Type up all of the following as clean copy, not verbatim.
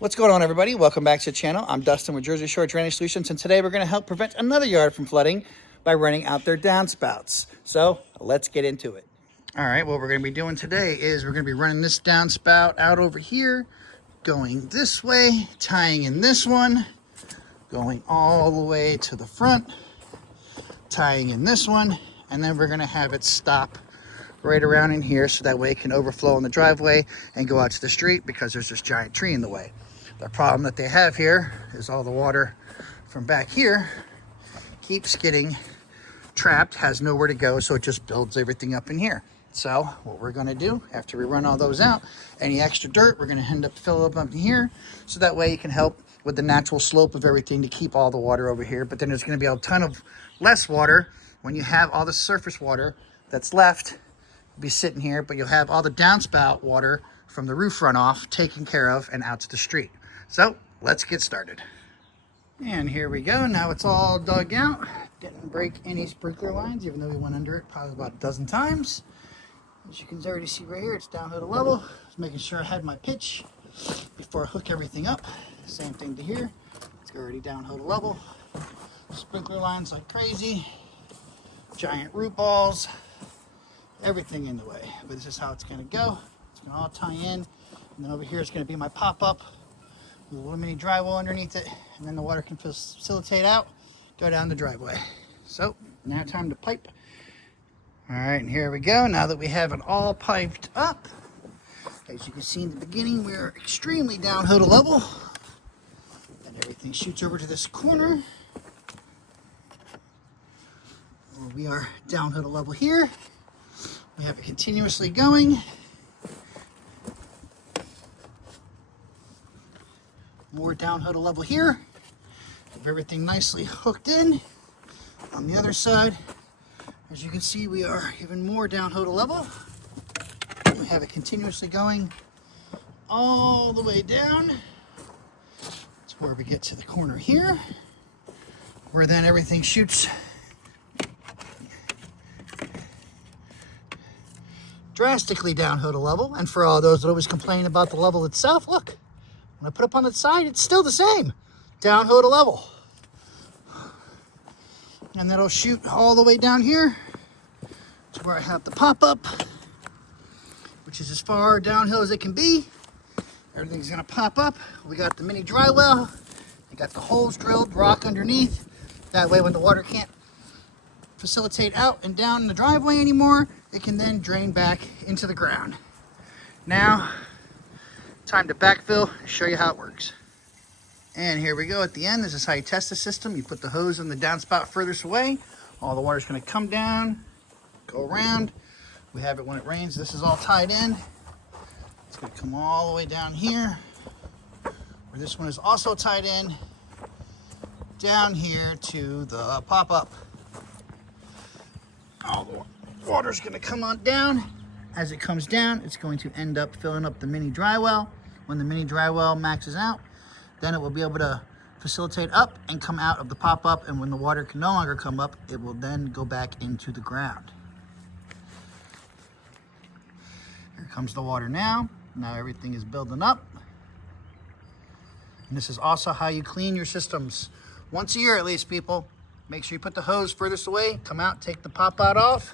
What's going on, everybody? Welcome back to the channel. I'm Dustin with Jersey Shore Drainage Solutions, and today we're going to help prevent another yard from flooding by running out their downspouts. So let's get into it. All right, what we're going to be doing today is we're going to be running this downspout out over here, going this way, tying in this one, going all the way to the front, tying in this one, and then we're going to have it stop right around in here so that way it can overflow in the driveway and go out to the street because there's this giant tree in the way. The problem that they have here is all the water from back here keeps getting trapped, has nowhere to go, so it just builds everything up in here. So what we're going to do after we run all those out, any extra dirt, we're going to end up filling up in here so that way you can help with the natural slope of everything to keep all the water over here. But then there's going to be a ton of less water when you have all the surface water that's left be sitting here, but you'll have all the downspout water from the roof runoff taken care of and out to the street. So let's get started. And here we go. Now it's all dug out. Didn't break any sprinkler lines, even though we went under it probably about a dozen times. As you can already see right here, it's down to the level. Just making sure I had my pitch before I hook everything up. Same thing to here. It's already down to the level. Sprinkler lines like crazy. Giant root balls. Everything in the way. But this is how it's going to go. It's going to all tie in. And then over here it's going to be my pop-up with a little mini drywall underneath it, and then the water can facilitate out, go down the driveway. So now time to pipe. All right, and here we go. Now that we have it all piped up, as you can see in the beginning, we're extremely downhill to level, and everything shoots over to this corner where we are downhill to level here. We have it continuously going. More downhill to level here. Have everything nicely hooked in. On the other side, as you can see, we are even more downhill to level. We have it continuously going all the way down. That's where we get to the corner here, where then everything shoots drastically downhill to level. And for all those that always complain about the level itself, look. When I put up on the side, it's still the same. Downhill to level. And that'll shoot all the way down here to where I have the pop-up, which is as far downhill as it can be. Everything's gonna pop up. We got the mini dry well. We got the holes drilled, rock underneath. That way when the water can't facilitate out and down in the driveway anymore, it can then drain back into the ground. Now, time to backfill, show you how it works. And here we go at the end. This is how you test the system. You put the hose in the downspout furthest away. All the water's gonna come down, go around. We have it when it rains. This is all tied in. It's gonna come all the way down here, where this one is also tied in, down here to the pop-up. All the water's gonna come on down. As it comes down, it's going to end up filling up the mini dry well. When the mini dry well maxes out, then it will be able to facilitate up and come out of the pop-up, and when the water can no longer come up, it will then go back into the ground. Here comes the water now. Now everything is building up. And this is also how you clean your systems. Once a year at least, people. Make sure you put the hose furthest away, come out, take the pop-out off.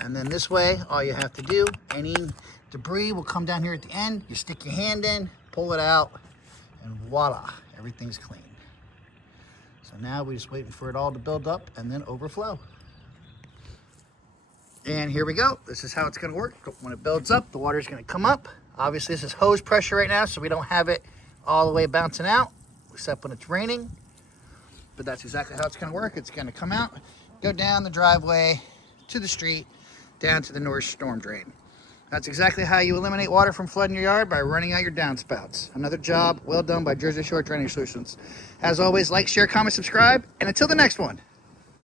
And then this way, all you have to do, any debris will come down here at the end. You stick your hand in, pull it out, and voila, everything's clean. So now we're just waiting for it all to build up and then overflow. And here we go. This is how it's gonna work. When it builds up, the water's gonna come up. Obviously, this is hose pressure right now, so we don't have it all the way bouncing out, except when it's raining. But that's exactly how it's gonna work. It's gonna come out, go down the driveway to the street, down to the north storm drain. That's exactly how you eliminate water from flooding your yard, by running out your downspouts. Another job well done by Jersey Shore Drainage Solutions. As always, like, share, comment, subscribe, and until the next one,